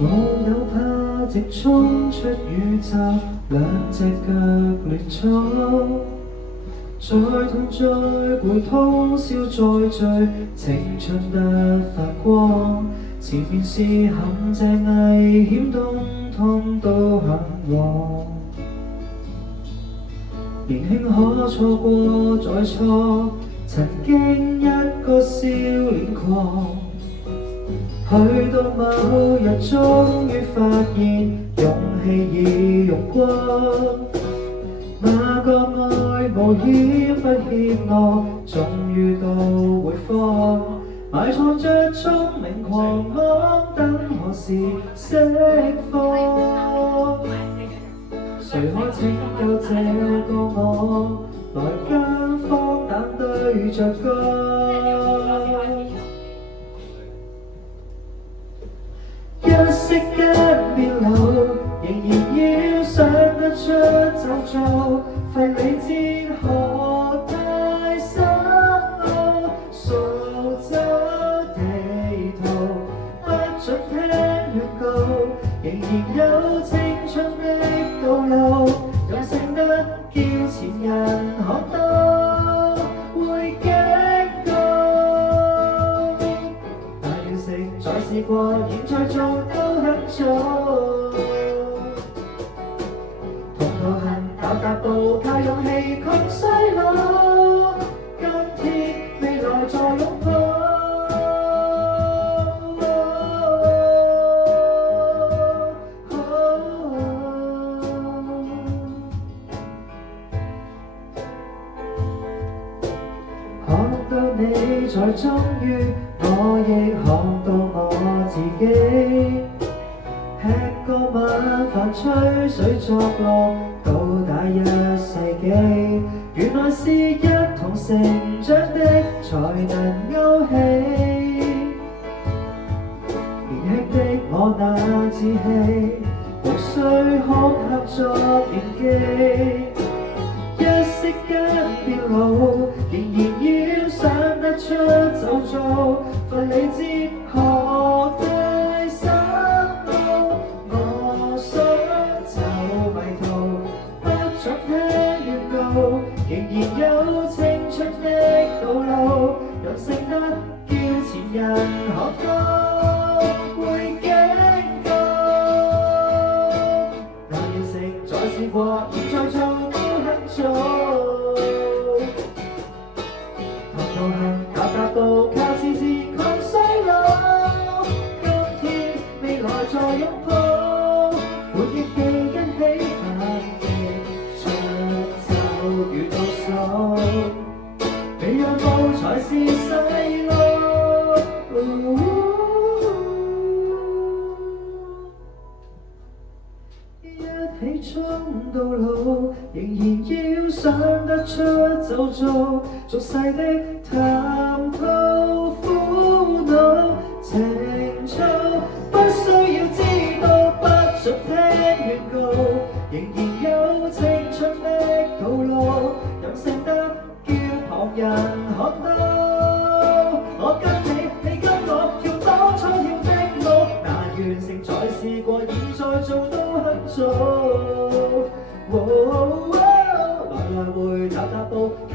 我有怕直衝出宇宙，兩隻腳亂撞，再痛再攰，通宵再醉，青春得發光。前面是陷阱危險，通通都很旺。年輕可錯過再錯，曾經一個少年狂。去到某日，終於發現勇氣已用光。那個愛冒險不怯懦，終於到回放。埋藏着聰明狂妄，等何時釋放？誰可拯救這個我？來跟荒誕對着幹。一息間變老，仍然要想得出就做，費力哲學太深奧，掃走地圖，不准聽勸告，仍然有青春的道路，任性得叫前人看到會驚告。但願成再試過，現在做都很早。同途行踏踏步，靠勇氣抗衰老。今天未來再擁抱。看到你在終於，我亦看到我自己。吃個晚飯，吹水作樂，到打1世紀。原來是一同成長的才能勾起。年輕的我那志氣，無需哭喊作演技。一息間變老，仍然要想得出就做，費力哲學太深奧，我想就迷途，不想聽勸告，仍然有青春的道路，任性得叫前人看到會驚告。那完成再試過，現在做都很早。同行踏踏步，靠自治抗衰老。今天未來再擁抱，回憶記跟起發現，出走如倒數，未讓步才是細路。一起衝到老，仍然要想得出就做，俗世的談吐苦惱情操，不需要知道，不准聽勸告，仍然有青春的道路，任性得叫旁人看到。我跟你，你跟我，跳當初跳的路，難完成再試過，現在做都很早。來來回踏踏步，靠